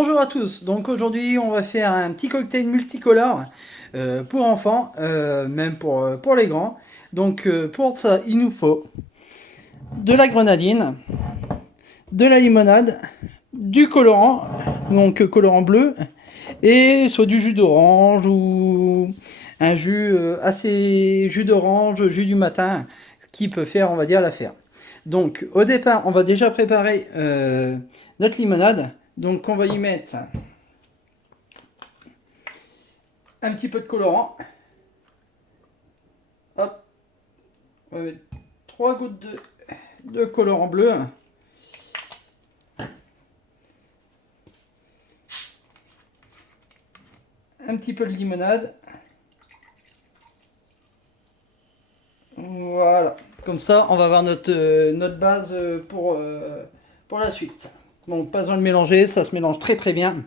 Bonjour à tous, donc aujourd'hui on va faire un petit cocktail multicolore pour enfants, même pour les grands. Donc pour ça il nous faut de la grenadine, de la limonade, du colorant, donc colorant bleu, et soit du jus d'orange ou un jus assez jus d'orange, jus du matin, qui peut faire on va dire l'affaire. Donc au départ on va déjà préparer notre limonade, donc on va y mettre un petit peu de colorant. Hop, on va mettre 3 gouttes de colorant bleu. Un petit peu de limonade. Voilà. Comme ça, on va avoir notre base pour la suite. Bon, pas besoin de mélanger, ça se mélange très très bien.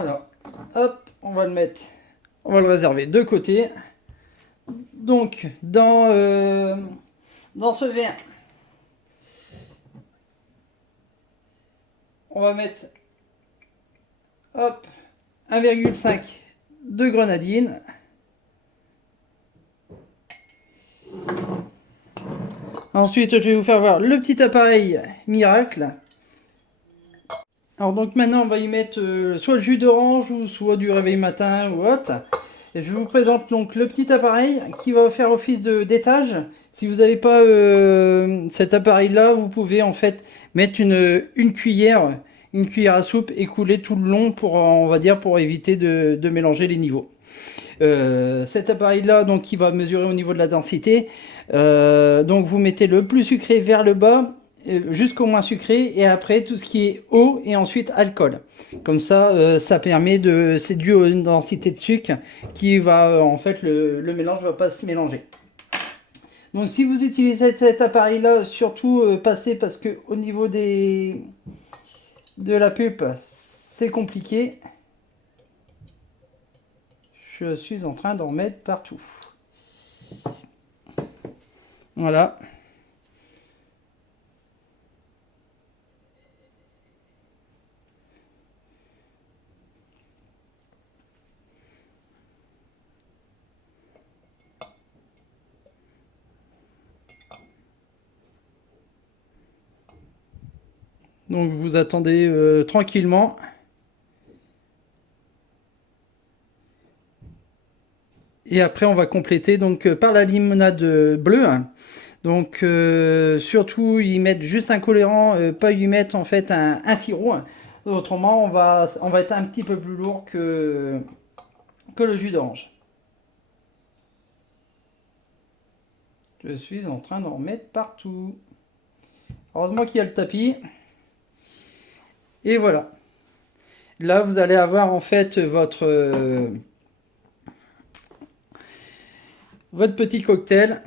Alors, hop, on va le réserver de côté. Donc, dans ce verre, on va mettre, hop, 1,5 de grenadine. Ensuite, je vais vous faire voir le petit appareil miracle. Alors donc maintenant, on va y mettre soit le jus d'orange ou soit du réveil matin ou autre. Et je vous présente donc le petit appareil qui va faire office d'étage. Si vous n'avez pas cet appareil-là, vous pouvez en fait mettre une cuillère à soupe et couler tout le long pour, on va dire, pour éviter de mélanger les niveaux. Cet appareil là donc qui va mesurer au niveau de la densité, donc vous mettez le plus sucré vers le bas jusqu'au moins sucré et après tout ce qui est eau et ensuite alcool, comme ça ça permet de, c'est dû à une densité de sucre qui va en fait le mélange va pas se mélanger. Donc si vous utilisez cet appareil là, surtout passez parce que au niveau de la pulpe c'est compliqué. Je suis en train d'en mettre partout. Voilà. Donc vous attendez tranquillement. Et après on va compléter donc par la limonade bleue. Donc surtout y mettre juste un colorant, pas y mettre en fait un sirop. Autrement on va être un petit peu plus lourd que le jus d'orange. Je suis en train d'en mettre partout. Heureusement qu'il y a le tapis. Et voilà. Là vous allez avoir en fait votre petit cocktail.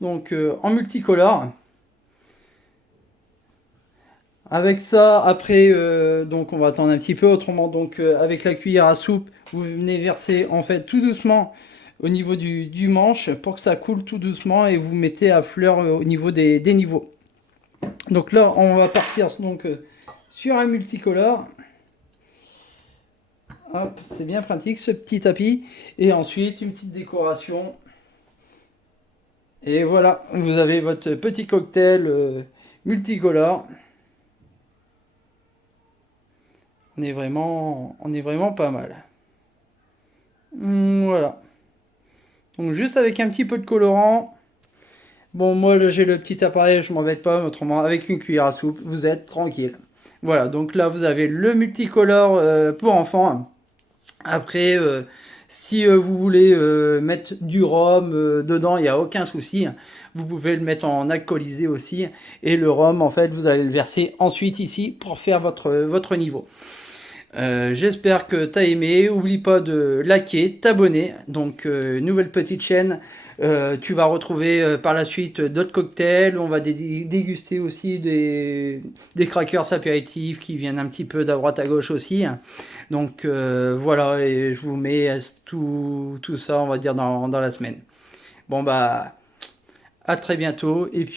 Donc en multicolore. Avec ça, après, donc on va attendre un petit peu, autrement, donc avec la cuillère à soupe, vous venez verser en fait tout doucement au niveau du manche pour que ça coule tout doucement et vous mettez à fleur au niveau des niveaux. Donc là, on va partir donc sur un multicolore. Hop, c'est bien pratique ce petit tapis. Et ensuite, une petite décoration. Et voilà, vous avez votre petit cocktail multicolore. On est vraiment pas mal. Voilà. Donc juste avec un petit peu de colorant. Bon, moi j'ai le petit appareil, je m'embête pas, autrement avec une cuillère à soupe, vous êtes tranquille. Voilà, donc là vous avez le multicolore pour enfants. Après, si vous voulez mettre du rhum dedans, il n'y a aucun souci. Vous pouvez le mettre en alcoolisé aussi. Et le rhum, en fait, vous allez le verser ensuite ici pour faire votre niveau. J'espère que tu as aimé. Oublie pas de liker, t'abonner. Donc, nouvelle petite chaîne. Tu vas retrouver par la suite d'autres cocktails. On va déguster aussi des crackers apéritifs qui viennent un petit peu d'à droite à gauche aussi. Donc voilà, et je vous mets tout ça, on va dire, dans la semaine. Bon, bah, à très bientôt. Et puis